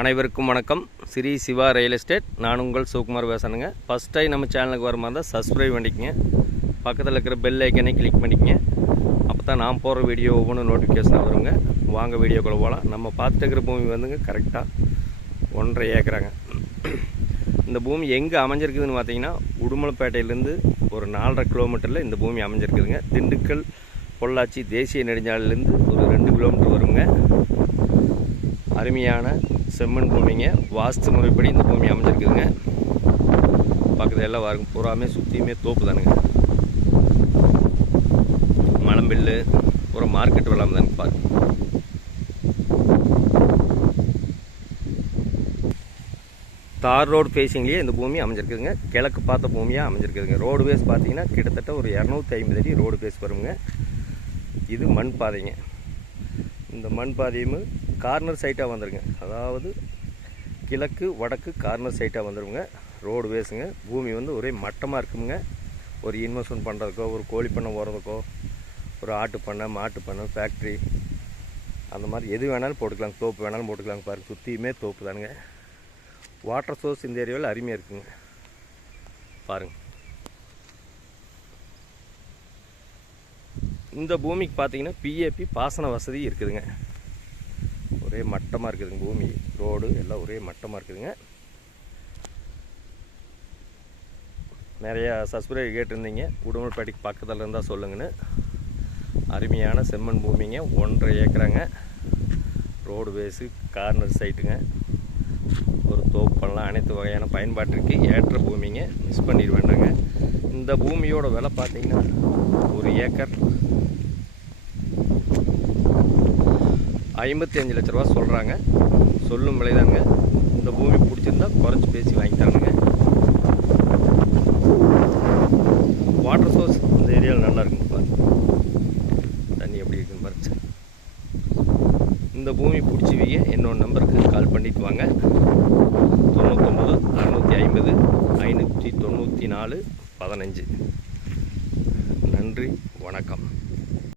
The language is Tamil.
அனைவருக்கும் வணக்கம். Sri Shiva real estate. நான் உங்கள் சுகுமார் பேசணுங்க ஃபஸ்ட் டைம் நம்ம சேனலுக்கு வர மாதிரி இருந்தால் சப்ஸ்கிரைப் பண்ணிக்கங்க. பக்கத்தில் இருக்கிற பெல் ஐக்கனை கிளிக் பண்ணிக்கங்க. அப்போ தான் நான் போகிற வீடியோ ஒவ்வொன்றும் நோட்டிஃபிகேஷன் வருங்க. வாங்க வீடியோக்குள்ளே போகலாம் நம்ம பார்த்துட்டு இருக்கிற பூமி வந்துங்க கரெக்டாக ஒன்றரை ஏக்கராங்க. இந்த பூமி எங்கே அமைஞ்சிருக்குதுன்னு பார்த்தீங்கன்னா உடுமலைப்பேட்டையிலேருந்து ஒரு நாலரை கிலோமீட்டரில் இந்த பூமி அமைஞ்சிருக்குதுங்க. திண்டுக்கல் பொள்ளாச்சி தேசிய நெடுஞ்சாலையிலேருந்து ஒரு ரெண்டு கிலோமீட்டர் அருமையான செம்மண் பூமிங்க. வாஸ்து முறைப்படி இந்த பூமி அமைஞ்சிருக்குதுங்க. பக்கத்தில் எல்லாம் வரும் பூராமே சுற்றியுமே தோப்பு தானுங்க. மலம்பில்லு பூரா மார்க்கெட் வெள்ளாமல் தானுங்க பாருங்க. தார் ரோடு ஃபேஸிங்லேயே இந்த பூமி அமைஞ்சிருக்குதுங்க. கிழக்கு பார்த்த பூமியாக அமைஞ்சிருக்குதுங்க. ரோடு பேஸ் பார்த்தீங்கன்னா கிட்டத்தட்ட ஒரு இரநூத்தி ஐம்பது அடி ரோடு பேஸ் வருங்க. இது மண் பாதைங்க. இந்த மண் பாதையும் கார்னர் சைட்டாக வந்துருங்க. அதாவது கிழக்கு வடக்கு கார்னர் சைட்டாக வந்துருங்க. ரோடு வேஸுங்க பூமி வந்து ஒரே மட்டமாக இருக்குங்க. ஒரு இன்வெஸ்ட்மெண்ட் பண்ணுறதுக்கோ ஒரு கோழி பண்ணை போகிறதுக்கோ ஒரு ஆட்டு பண்ணை மாட்டு பண்ணை ஃபேக்ட்ரி அந்த மாதிரி எது வேணாலும் போட்டுக்கலாம். தோப்பு வேணாலும் போட்டுக்கலாங்க பாருங்க. சுற்றியுமே தோப்பு தானுங்க. வாட்டர் சோர்ஸ் இந்த ஏரியாவில் அருமையாக இருக்குங்க. பாருங்கள் இந்த பூமிக்கு பார்த்தீங்கன்னா பிஏபி பாசன வசதி இருக்குதுங்க. ஒரே மட்டமாக இருக்குதுங்க பூமி. ரோடு எல்லாம் ஒரே மட்டமாக இருக்குதுங்க. நிறையா சப்ஸ்கிரைப் கேட்டிருந்தீங்க. உடுமல்பேட்டைக்கு பக்கத்தில் இருந்தால் சொல்லுங்கன்னு. அருமையான செம்மண் பூமிங்க. ஒன்றரை ஏக்கராங்க. ரோடு பேஸு கார்னர் சைட்டுங்க ஒரு தோப்பெல்லாம் அனைத்து வகையான பயன்பாட்டிற்கு ஏற்ற பூமிங்க. மிஸ் பண்ணிட வேண்டாங்க. இந்த பூமியோட விலை பார்த்திங்கன்னா ஒரு ஏக்கர் ஐம்பத்தி அஞ்சு லட்ச ரூபா சொல்கிறாங்க சொல்லும் விலைதாங்க. இந்த பூமி பிடிச்சிருந்தா குறைச்சி பேசி வாங்கி வாட்டர் சோர்ஸ் இந்த ஏரியாவில் நல்லா இருக்குங்க பாருங்க. தண்ணி எப்படி இருக்குன்னு பாருங்க. இந்த பூமி பிடிச்சி வைங்க என்னோட நம்பருக்கு கால் பண்ணிட்டு வாங்க. தொண்ணூத்தொம்பது அறநூற்றி ஐம்பது ஐநூற்றி தொண்ணூற்றி நாலு பதினஞ்சு. நன்றி வணக்கம்.